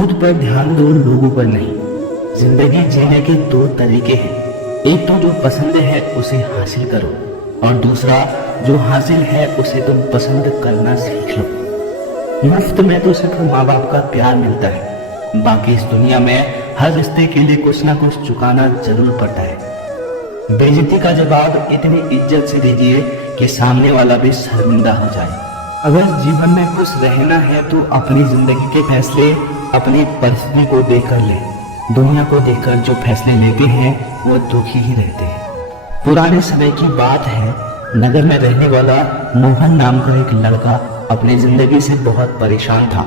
खुद पर ध्यान दो, लोगों पर नहीं। जिंदगी जीने के दो तरीके हैं, एक तो जो पसंद है उसे हासिल करो और दूसरा जो हासिल है उसे तुम पसंद करना सीख लो। मुफ्त में तो सिर्फ माँ बाप का प्यार मिलता है, बाकी इस दुनिया में हर रिश्ते के लिए कुछ ना कुछ चुकाना जरूर पड़ता है। बेइज्जती का जवाब इतनी इज्जत से दीजिए कि सामने वाला भी शर्मिंदा हो जाए। अगर जीवन में खुश रहना है तो अपनी जिंदगी के फैसले अपनी परिस्थिति को देखकर ले। दुनिया को देखकर जो फैसले लेते हैं वो दुखी ही रहते हैं। पुराने समय की बात है, नगर में रहने वाला मोहन नाम का एक लड़का अपनी जिंदगी से बहुत परेशान था।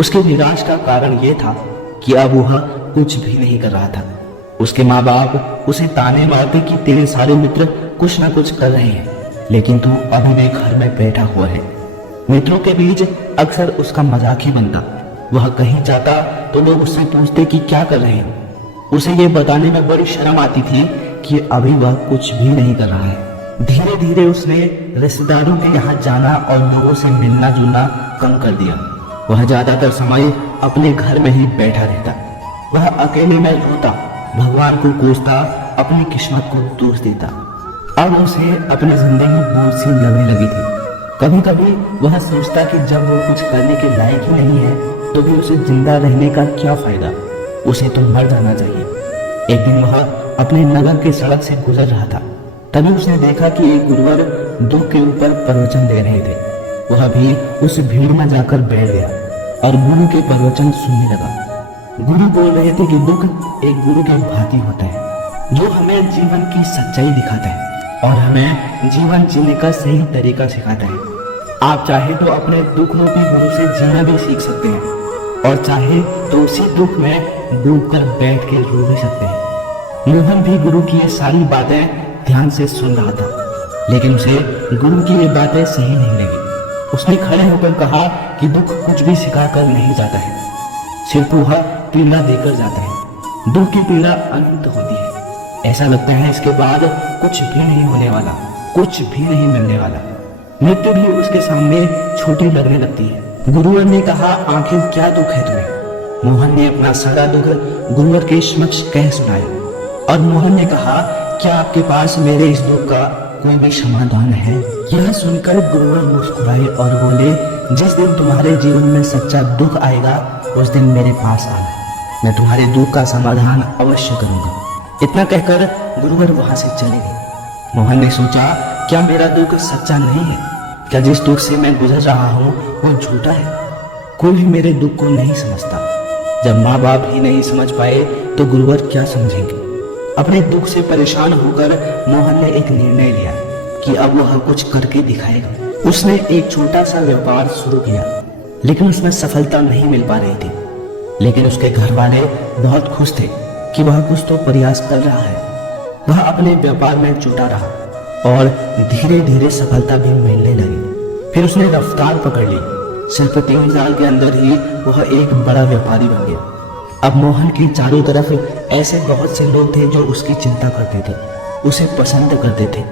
उसके निराश का कारण ये था कि अब वह कुछ भी नहीं कर रहा था। उसके माँ बाप उसे ताने मारते कि तेरे सारे मित्र कुछ ना कुछ कर रहे हैं, लेकिन तू अभी भी घर में बैठा हुआ है। मित्रों के बीच अक्सर उसका मजाक ही बनता। वह कहीं जाता तो लोग उससे पूछते कि क्या कर रहे हो। उसे ये बताने में बड़ी शर्म आती थी कि अभी वह कुछ भी नहीं कर रहा है। धीरे धीरे उसने रिश्तेदारों के यहाँ जाना और लोगों से मिलना जुलना कम कर दिया। वह ज्यादातर समय अपने घर में ही बैठा रहता। वह अकेले में रोता, भगवान को कोसता, अपनी किस्मत को दोष देता। अब उसे अपनी जिंदगी बोझ सी लगने लगी थी। कभी कभी वह सोचता कि जब वो कुछ करने के लायक ही नहीं है तो भी उसे जिंदा रहने का क्या फायदा, उसे तो मर जाना चाहिए। एक दिन वह अपने नगर के सड़क से गुजर रहा था, तभी उसने देखा कि एक गुरुवर दुख के ऊपर प्रवचन दे रहे थे। वह भी उस भीड़ में जाकर बैठ गया और गुरु के प्रवचन सुनने लगा। गुरु बोल रहे थे कि दुख एक गुरु के भांति होता है, जो हमें जीवन की सच्चाई दिखाता है और हमें जीवन जीने का सही तरीका सिखाता है। आप चाहे तो अपने दुख रूपी गुरु से जीना भी सीख सकते हैं और चाहे तो उसी दुख में डूब कर बैठ के रो भी सकते हैं। मोहन भी गुरु की ये सारी बातें ध्यान से सुन रहा था, लेकिन उसे गुरु की ये बातें सही नहीं लगी। उसने खड़े होकर कहा कि दुख कुछ भी सिखा कर नहीं जाता है, सिर्फ वह पीड़ा देकर जाता है। दुख की पीड़ा अनंत होती है। ऐसा लगता है इसके बाद कुछ भी नहीं होने वाला, कुछ भी नहीं मिलने वाला। मृत्यु भी उसके सामने छोटी लगने लगती है। गुरुवर ने कहा, आखिर क्या दुख है तुम्हें? मोहन ने अपना सारा दुख गुरुवर के समक्ष कह सुनाया और मोहन ने कहा, क्या आपके पास मेरे इस दुख का कोई भी समाधान है? यह सुनकर गुरुवर मुस्कुराए और बोले, जिस दिन तुम्हारे जीवन में सच्चा दुख आएगा उस दिन मेरे पास आना, मैं तुम्हारे दुख का समाधान अवश्य करूंगा। इतना कहकर गुरुवर वहां से चले गए। मोहन ने सोचा, क्या मेरा दुख सच्चा नहीं है? क्या जिस दुख से मैं गुजर रहा हूँ वो झूठा है? कोई भी मेरे दुख को नहीं समझता। जब माँ बाप ही नहीं समझ पाए तो गुरुवर क्या समझेंगे? अपने दुख से परेशान होकर मोहन ने एक निर्णय लिया कि अब वह कुछ करके दिखाएगा। उसने एक छोटा सा व्यापार शुरू किया, लेकिन उसमें सफलता नहीं मिल पा रही थी। लेकिन उसके घर वाले बहुत खुश थे कि वह कुछ तो प्रयास कर रहा है। वह अपने व्यापार में जुटा रहा और धीरे धीरे सफलता भी मिलने लगी। फिर उसने रफ्तार पकड़ ली। सिर्फ 3 साल के अंदर ही वह एक बड़ा व्यापारी बन गया। अब मोहन की चारों तरफ ऐसे बहुत से लोग थे जो उसकी चिंता करते थे, उसे पसंद करते थे,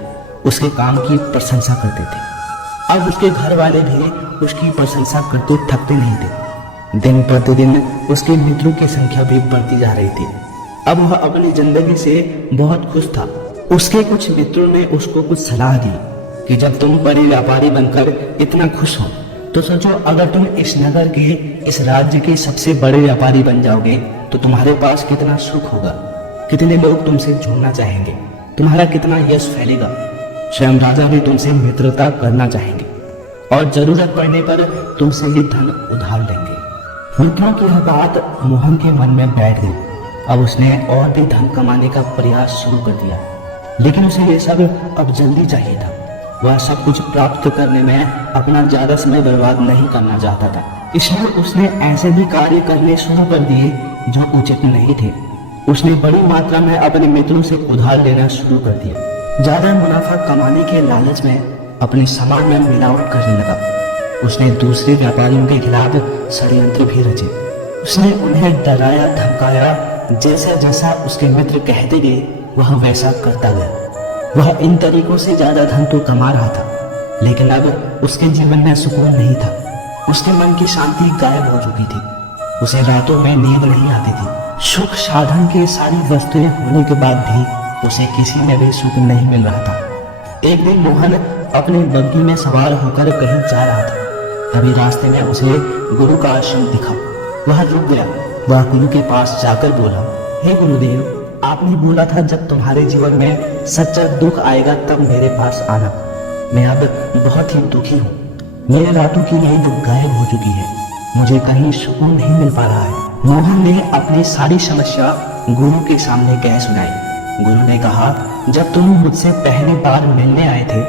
उसके काम की प्रशंसा करते थे। अब उसके घर वाले भी उसकी प्रशंसा करते थकते नहीं थे। दिन प्रतिदिन उसके मित्रों की संख्या भी बढ़ती जा रही थी। अब वह अपनी जिंदगी से बहुत खुश था। उसके कुछ मित्रों ने उसको कुछ सलाह दी कि जब तुम बड़े व्यापारी बनकर इतना खुश हो तो सोचो, अगर तुम इस नगर के, इस राज्य के सबसे बड़े व्यापारी बन जाओगे तो तुम्हारे पास कितना सुख होगा, कितने लोग तुमसे जुड़ना चाहेंगे, तुम्हारा कितना यश फैलेगा। स्वयं राजा भी तुमसे मित्रता करना चाहेंगे और जरूरत पड़ने पर तुमसे ही धन उधार लेंगे। मित्रों की यह बात मोहन के मन में बैठ गई। अब उसने और भी धन कमाने का प्रयास शुरू कर दिया, लेकिन उसे ये सब अब जल्दी चाहिए था। वह सब कुछ प्राप्त करने में अपना ज्यादा समय बर्बाद नहीं करना चाहता था। इसलिए उसने ऐसे भी कार्य करने शुरू कर दिए जो उचित नहीं थे। उसने बड़ी मात्रा में अपने मित्रों से उधार लेना शुरू कर दिया। ज्यादा मुनाफा कमाने के लालच में अपने सामान में मिलावट करने लगा। उसने दूसरे व्यापारियों के खिलाफ षड्यंत्र भी रचे। उसने उन्हें डराया धमकाया। जैसा जैसा उसके मित्र कहते गए वह वैसा करता गया। वह इन तरीकों से ज्यादा धन तो कमा रहा था, लेकिन अब उसके जीवन में सुकून नहीं था। उसके मन की शांति गायब हो चुकी थी। उसे रातों में नींद नहीं आती थी। सुख साधन की सारी वस्तुएं होने के बाद भी उसे किसी में भी सुख नहीं मिल रहा था। एक दिन मोहन अपने बग्घी में सवार होकर कहीं जा रहा था। तभी रास्ते में उसे गुरु का आश्रम दिखा। वह रुक गया। वह गुरु के पास जाकर बोला, हे गुरुदेव, आपने बोला था जब तुम्हारे जीवन में सच्चा दुख आएगा तब मेरे पास आना। मैं अब बहुत ही दुखी हूँ। मेरे रातों की नींद गायब हो चुकी है। मुझे कहीं सुकून नहीं मिल पा रहा है। मोहन ने अपनी सारी समस्या गुरु के सामने कह सुनाई। गुरु ने कहा, जब तुम मुझसे पहली बार मिलने आए थे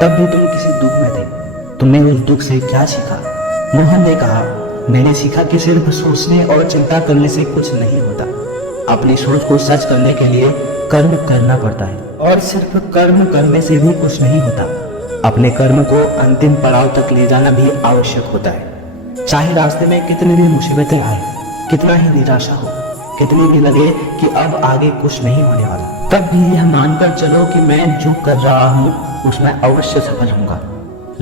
तब भी तुम किसी दुख में थे। तुमने उस दुख से क्या सीखा? मोहन ने कहा, मैंने सीखा कि सिर्फ सोचने और चिंता करने से कुछ नहीं होता। अपनी सोच को सच करने के लिए कर्म करना पड़ता है, और सिर्फ कर्म करने से भी कुछ नहीं होता। अपने कर्म को अंतिम पड़ाव तक ले जाना भी आवश्यक होता है। चाहे रास्ते में कितनी भी मुसीबतें आए, कितना ही निराशा हो, कितनी भी लगे कि अब आगे कुछ नहीं होने वाला, तब भी यह मानकर चलो कि मैं जो कर रहा हूँ उसमें अवश्य सफल होऊंगा।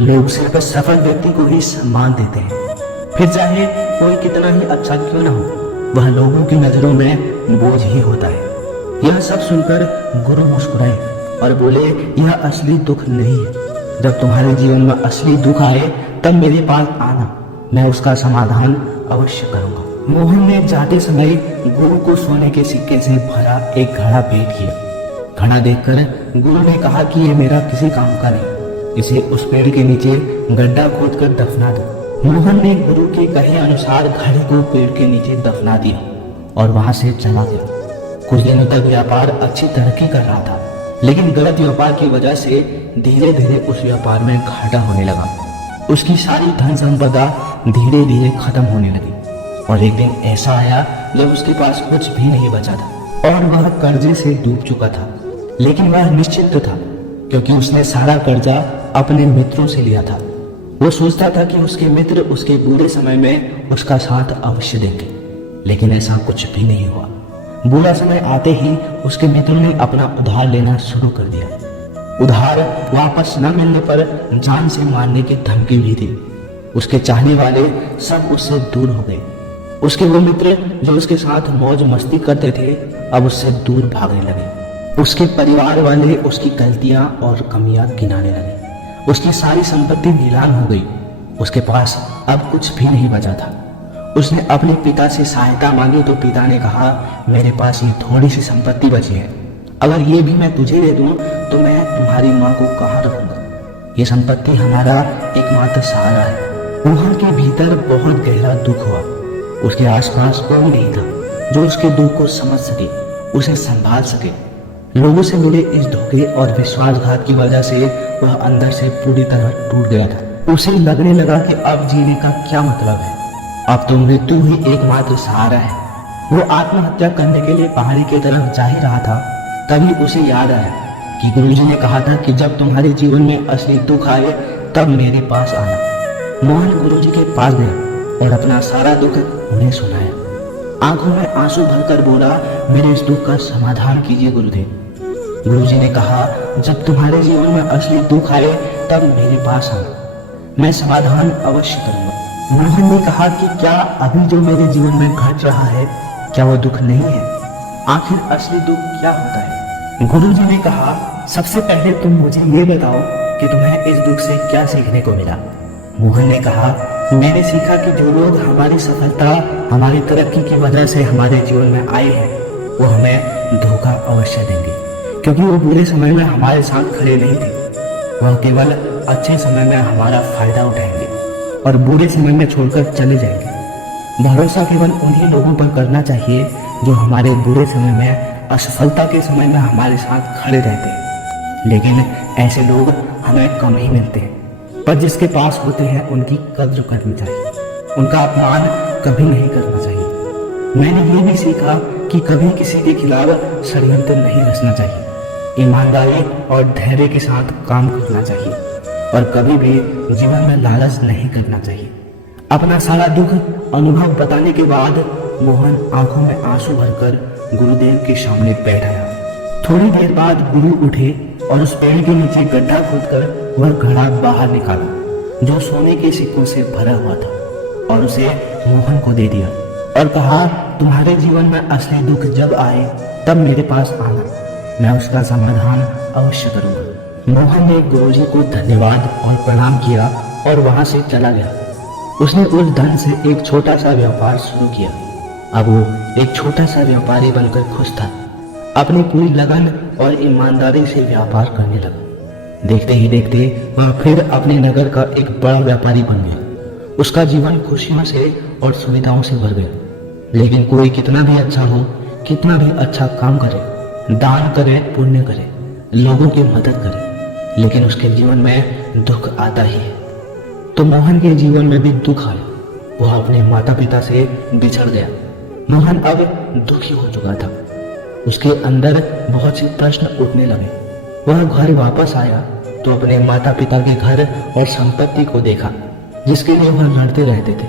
लोग सिर्फ सफल व्यक्ति को ही सम्मान देते हैं, फिर चाहे कोई कितना ही अच्छा क्यों ना हो, वह लोगों की नजरों में बोझ ही होता है। यह सब सुनकर गुरु मुस्कुराए और बोले, यह असली दुख नहीं है। जब तुम्हारे जीवन में असली दुख आए तब मेरे पास आना, मैं उसका समाधान अवश्य करूंगा। मोहन ने जाते समय गुरु को सोने के सिक्के से भरा एक घड़ा भेंट किया। घड़ा देखकर गुरु ने कहा कि यह मेरा किसी काम का नहीं, इसे उस पेड़ के नीचे गड्ढा खोदकर दफना दो। मोहन ने गुरु के कहे अनुसार घड़े को पेड़ के नीचे दफना दिया और वहां से चला गया। कुछ दिनों तक व्यापार अच्छी तरक्की कर रहा था, लेकिन गलत व्यापार की वजह से धीरे धीरे उस व्यापार में घाटा होने लगा। उसकी सारी धन संपदा धीरे धीरे खत्म होने लगी और एक दिन ऐसा आया जब उसके पास कुछ भी नहीं बचा था और वह कर्जे से डूब चुका था। लेकिन वह निश्चिंत था क्योंकि उसने सारा कर्जा अपने मित्रों से लिया था। वो सोचता था कि उसके मित्र उसके बुरे समय में उसका साथ अवश्य देंगे, लेकिन ऐसा कुछ भी नहीं हुआ। बुरा समय आते ही उसके मित्रों ने अपना उधार लेना शुरू कर दिया। उधार वापस न मिलने पर जान से मारने की धमकी भी दी। उसके चाहने वाले सब उससे दूर हो गए। उसके वो मित्र जो उसके साथ मौज मस्ती करते थे अब उससे दूर भागने लगे। उसके परिवार वाले उसकी गलतियां और कमियां गिनाने लगे। उसकी सारी संपत्ति नीलाम हो गई। उसके पास अब कुछ भी नहीं बचा था। उसने अपने पिता से सहायता मांगी तो पिता ने कहा, मेरे पास ये थोड़ी सी संपत्ति बची है, अगर ये भी मैं तुझे दे दूं तो मैं तुम्हारी माँ को कहाँ रखूंगा? ये संपत्ति हमारा एकमात्र सहारा है। मोहन के भीतर बहुत गहरा दुख हुआ। उसके आसपास कोई नहीं था जो उसके दुख को समझ सके, उसे संभाल सके। लोगों से मिले इस धोखे और विश्वासघात की वजह से वह अंदर से पूरी तरह टूट गया था। उसे लगने लगा कि अब जीने का क्या मतलब है, अब तो मृत्यु ही एकमात्र सहारा है। वो आत्महत्या करने के लिए पहाड़ी की तरफ जा ही रहा था, तभी उसे याद आया कि गुरुजी ने कहा था कि जब तुम्हारे जीवन में असली दुख आए तब मेरे पास आना। मोहन गुरुजी के पास गया और अपना सारा दुख उन्हें सुनाया। आंखों में आंसू भरकर बोला, मेरे इस दुख का समाधान कीजिए गुरुदेव। गुरुजी ने कहा, जब तुम्हारे जीवन में असली दुख आए तब मेरे पास आना, मैं समाधान अवश्य करूंगा। मोहन ने कहा कि क्या अभी जो मेरे जीवन में घट रहा है क्या वो दुख नहीं है? आखिर असली दुख क्या होता है? गुरुजी ने कहा, सबसे पहले तुम मुझे ये बताओ कि तुम्हें इस दुख से क्या सीखने को मिला। मोहन ने कहा, मैंने सीखा कि जो लोग हमारी सफलता, हमारी तरक्की की वजह से हमारे जीवन में आए हैं वो हमें धोखा अवश्य देंगे, क्योंकि वो बुरे समय में हमारे साथ खड़े नहीं थे। वह केवल अच्छे समय में हमारा फायदा उठाएंगे और बुरे समय में छोड़कर चले जाएंगे। भरोसा केवल उन्हीं लोगों पर करना चाहिए जो हमारे बुरे समय में, असफलता के समय में हमारे साथ खड़े रहते हैं। लेकिन ऐसे लोग हमें कम ही मिलते हैं, पर जिसके पास होते हैं उनकी कद्र करनी चाहिए, उनका अपमान कभी नहीं करना चाहिए। मैंने ये भी सीखा कि कभी किसी के खिलाफ षड्यंत्र नहीं रचना चाहिए। ईमानदारी और धैर्य के साथ काम करना चाहिए और कभी भी जीवन में लालच नहीं करना चाहिए। अपना सारा दुख अनुभव बताने के बाद मोहन आंखों में आंसू भरकर गुरुदेव के सामने बैठ आया। थोड़ी देर बाद गुरु उठे और उस पेड़ के नीचे गड्ढा खोदकर वह घड़ा बाहर निकाला जो सोने के सिक्कों से भरा हुआ था और उसे मोहन को दे दिया। और कहा, तुम्हारे जीवन में असली दुख जब आए तब मेरे पास आना, मैं उसका समाधान अवश्य करूंगा। मोहन ने गुरुजी को धन्यवाद और प्रणाम किया और वहां से चला गया। उसने उस धन से एक छोटा सा व्यापार शुरू किया। अब वो एक छोटा सा व्यापारी बनकर खुश था। अपनी पूरी लगन और ईमानदारी से व्यापार करने लगा। देखते ही देखते वह फिर अपने नगर का एक बड़ा व्यापारी बन गया। उसका जीवन खुशियों से और सुविधाओं से भर गया। लेकिन कोई कितना भी अच्छा हो, कितना भी अच्छा काम करे, दान करे, पुण्य करे, लोगों की मदद करे, लेकिन उसके जीवन में दुख आता ही है। तो मोहन के जीवन में भी दुख आया। वह अपने माता पिता से बिछड़ गया। मोहन अब दुखी हो चुका था। उसके अंदर बहुत से प्रश्न उठने लगे। वह घर वापस आया तो अपने माता पिता के घर और संपत्ति को देखा जिसके लिए वह लड़ते रहते थे।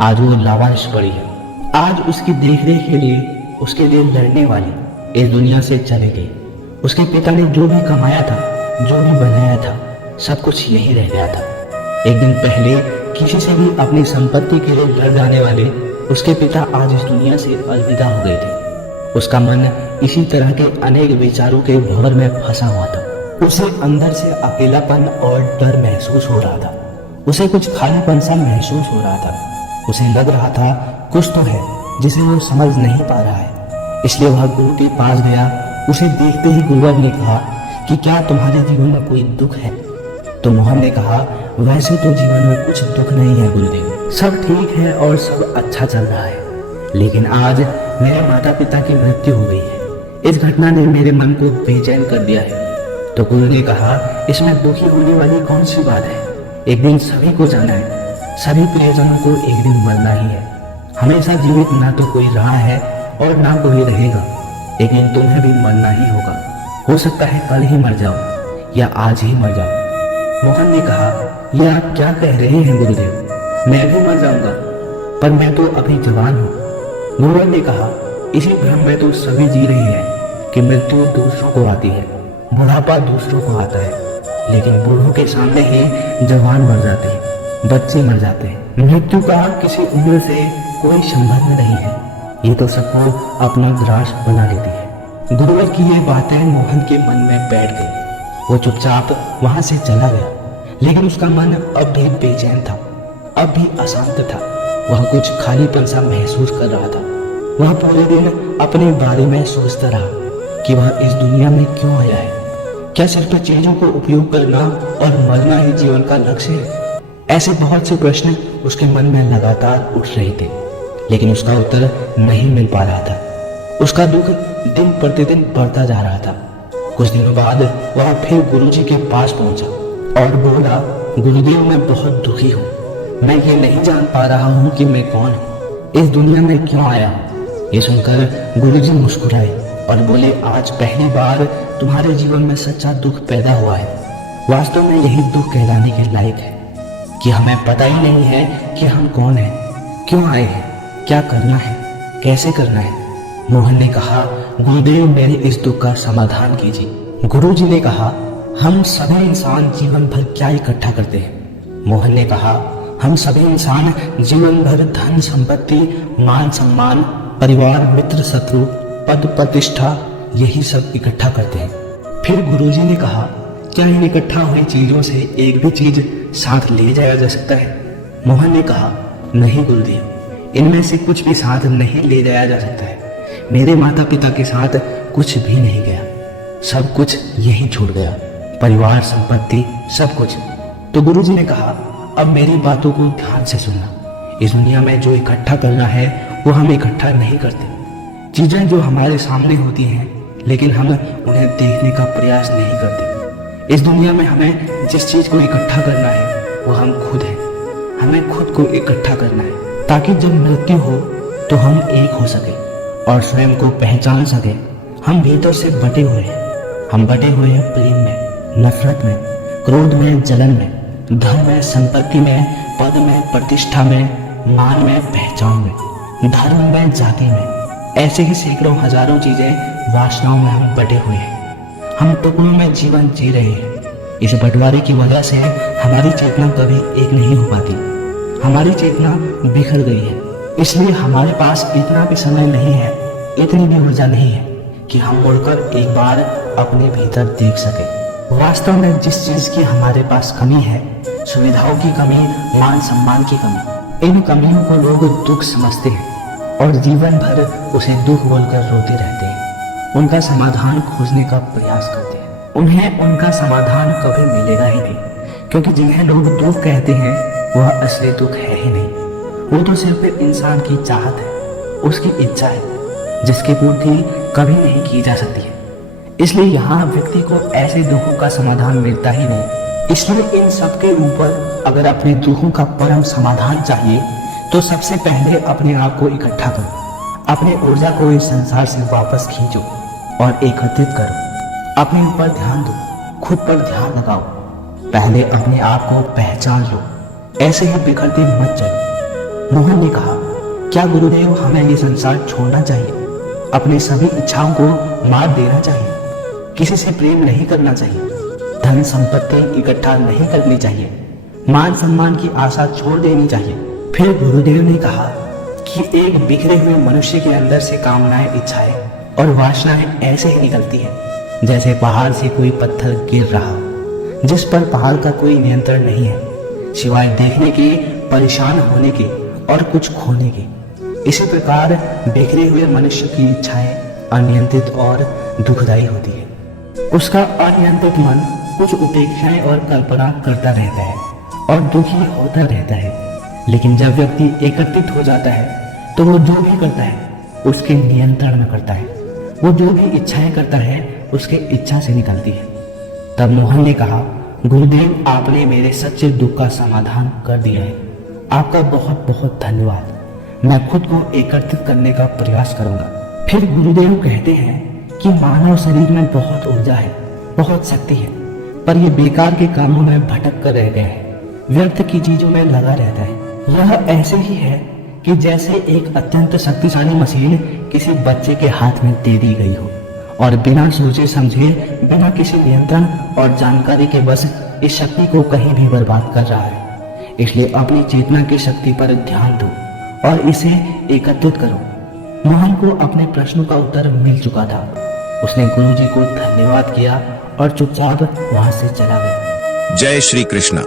आज वो लावारिस पड़ी है। आज उसकी देखरेख के लिए, उसके लिए लड़ने वाली इस दुनिया से चले गई। उसके पिता ने जो भी कमाया था, जो भी बनाया था, सब कुछ यही रह गया था। एक दिन पहले किसी से भी अपनी संपत्ति के लिए लड़ जाने वाले उसके पिता आज इस दुनिया से अलविदा हो गए थे। उसका मन इसी तरह के अनेक विचारों के भंवर में फंसा हुआ था। उसे अंदर से अकेलापन और डर महसूस हो रहा था। उसे कुछ खालीपन सा महसूस हो रहा था। उसे लग रहा था कुछ तो है जिसे वो समझ नहीं पा रहा है। इसलिए वह गुरु के पास गया। उसे देखते ही गुरुवर ने कहा कि क्या तुम्हारे जीवन में कोई दुख है? तो मोहन ने कहा, वैसे तो जीवन में कुछ दुख नहीं है गुरुदेव, सब ठीक है और सब अच्छा चल रहा है, लेकिन आज मेरे माता पिता की मृत्यु हो गई है। इस घटना ने मेरे मन को बेचैन कर दिया है। तो गुरु ने कहा, इसमें दुखी होने वाली कौन सी बात है? एक दिन सभी को जाना है। सभी प्रियजनों को एक दिन मरना ही है। हमेशा जीवित ना तो कोई रहा है और ना कोई रहेगा। एक दिन तुम्हें भी मरना ही होगा। हो सकता है कल ही मर जाओ या आज ही मर जाओ। मोहन ने कहा, यह आप क्या कह रहे हैं गुरुदेव? मैं भी मर जाऊंगा, पर मैं तो अभी जवान हूँ। गुरुवर ने कहा, इसी भ्रम में तो सभी जी रहे हैं कि मृत्यु दूसरों को आती है, बुढ़ापा दूसरों को आता है, लेकिन बूढ़ों के सामने ही जवान मर जाते हैं, बच्चे मर जाते हैं। मृत्यु का किसी उम्र से कोई संबंध नहीं है। ये तो सबको अपना ग्रास बना लेती है। गुरुवर की ये बातें मोहन के मन में बैठ गई। वो चुपचाप वहां से चला गया, लेकिन उसका मन अब भी बेचैन था, अब भी अशांत था। वह कुछ खालीपन सा महसूस कर रहा था। वह पूरे दिन अपने बारे में सोचता रहा कि वह इस दुनिया में क्यों आया है। क्या सिर्फ चीजों को उपयोग करना और मरना ही जीवन का लक्ष्य है? ऐसे बहुत से प्रश्न उसके मन में लगातार उठ रहे थे, लेकिन उसका उत्तर नहीं मिल पा रहा था। उसका दुख दिन प्रतिदिन बढ़ता जा रहा था। कुछ दिनों बाद वह फिर गुरुजी के पास पहुंचा और बोला, गुरुदेव मैं बहुत दुखी हूँ। मैं ये नहीं जान पा रहा हूँ कि मैं कौन हूँ, इस दुनिया में क्यों आया हूँ। ये सुनकर गुरुजी मुस्कुराए और बोले, आज पहली बार तुम्हारे जीवन में सच्चा दुख पैदा हुआ है। वास्तव में यही दुख कहलाने के लायक है कि हमें पता ही नहीं है कि हम कौन हैं, क्यों आए हैं, क्या करना है, कैसे करना है। मोहन ने कहा, गुरुदेव मेरे इस दुख का समाधान कीजिए। गुरुजी ने कहा, हम सभी इंसान जीवन भर क्या इकट्ठा करते हैं? मोहन ने कहा, हम सभी इंसान जीवन भर धन संपत्ति, मान सम्मान, परिवार, मित्र, शत्रु, पद प्रतिष्ठा, यही सब इकट्ठा करते हैं। फिर गुरुजी ने कहा, क्या इन इकट्ठा हुई चीजों से एक भी चीज साथ ले जाया जा सकता है? मोहन ने कहा, नहीं गुरुदेव, इनमें से कुछ भी साथ नहीं ले जाया जा सकता है। मेरे माता पिता के साथ कुछ भी नहीं गया, सब कुछ यहीं छूट गया, परिवार, संपत्ति, सब कुछ। तो गुरुजी ने कहा, अब मेरी बातों को ध्यान से सुनना। इस दुनिया में जो इकट्ठा करना है वो हम इकट्ठा नहीं करते। चीजें जो हमारे सामने होती हैं, लेकिन हम उन्हें देखने का प्रयास नहीं करते। इस दुनिया में हमें जिस चीज को इकट्ठा करना है वो हम खुद हैं। हमें खुद को इकट्ठा करना है ताकि जब मृत्यु हो तो हम एक हो सके और स्वयं को पहचान सके। हम भीतर से बटे हुए हैं। हम बटे हुए हैं प्रेम में, नफरत में, क्रोध में, जलन में, धन में, संपत्ति में, पद में, प्रतिष्ठा में, मान में, पहचान में, धर्म में, जाति में। ऐसे ही सैकड़ों हजारों चीजें, वासनाओं में हम बटे हुए हैं। हम टुकड़ों में जीवन जी रहे हैं। इस बंटवारे की वजह से हमारी चेतना कभी एक नहीं हो पाती। हमारी चेतना बिखर गई है। इसलिए हमारे पास इतना भी समय नहीं है, इतनी भी ऊर्जा नहीं है कि हम मुड़कर एक बार अपने भीतर देख सके। वास्तव में जिस चीज की हमारे पास कमी है, सुविधाओं की कमी, मान सम्मान की कमी, इन कमियों को लोग दुख समझते हैं और जीवन भर उसे दुख बोलकर रोते रहते हैं। उनका समाधान खोजने का प्रयास करते हैं। उन्हें उनका समाधान कभी मिलेगा ही नहीं, क्योंकि जिन्हें लोग दुख कहते हैं वह असली दुख है ही नहीं। वो तो सिर्फ इंसान की चाहत है, उसकी इच्छा है, जिसकी पूर्ति कभी नहीं की जा सकती है। इसलिए यहाँ व्यक्ति को ऐसे दुखों का समाधान मिलता ही नहीं। इसलिए इन सब के ऊपर अगर अपने दुखों का परम समाधान चाहिए तो सबसे पहले अपने आप को इकट्ठा करो, अपनी ऊर्जा को इस संसार से वापस खींचो और एकत्रित करो। अपने ऊपर ध्यान दो, खुद पर ध्यान लगाओ। पहले अपने आप को पहचान लो, ऐसे ही बिखरते मत चलो। मोहन ने कहा, क्या गुरुदेव हमें ये संसार छोड़ना चाहिए? अपनी सभी इच्छाओं को मार देना चाहिए? किसी से प्रेम नहीं करना चाहिए? धन संपत्ति इकट्ठा नहीं करनी चाहिए? मान सम्मान की आशा छोड़ देनी चाहिए? फिर गुरुदेव ने कहा कि एक बिखरे हुए मनुष्य के अंदर से कामनाएं, इच्छाएं और वासनाएं ऐसे ही निकलती हैं जैसे पहाड़ से कोई पत्थर गिर रहा हो, जिस पर पहाड़ का कोई नियंत्रण नहीं है सिवाय देखने के, परेशान होने के और कुछ खोने के। इसी प्रकार बिखरे हुए मनुष्य की इच्छाएं अनियंत्रित और दुखदायी होती है। उसका अनियंत्रित मन कुछ उपेक्षाएं और कल्पना करता रहता है और दुखी होता रहता है। लेकिन जब व्यक्ति एकत्रित हो जाता है तो वो जो भी करता है उसके नियंत्रण में करता है। वो जो भी इच्छाएं करता है उसके इच्छा से निकलती है। तब मोहन ने कहा, गुरुदेव आपने मेरे सच्चे दुख का समाधान कर दिया है। आपका बहुत बहुत धन्यवाद। मैं खुद को एकत्रित करने का प्रयास करूंगा। फिर गुरुदेव कहते हैं कि मानव शरीर में बहुत ऊर्जा है, बहुत शक्ति है, पर यह बेकार के कामों में भटक कर रह गया है, व्यर्थ की चीजों में लगा रहता है। यह ऐसे ही है कि जैसे एक अत्यंत शक्तिशाली मशीन किसी बच्चे के हाथ में दे दी गई हो और बिना सोचे समझे, बिना किसी नियंत्रण और जानकारी के बस इस शक्ति को कहीं भी बर्बाद कर रहा है। इसलिए अपनी चेतना की शक्ति पर ध्यान दो और इसे एकत्रित करो। मोहन को अपने प्रश्नों का उत्तर मिल चुका था। उसने गुरुजी को धन्यवाद किया और चुपचाप वहां से चला गया। जय श्री कृष्णा।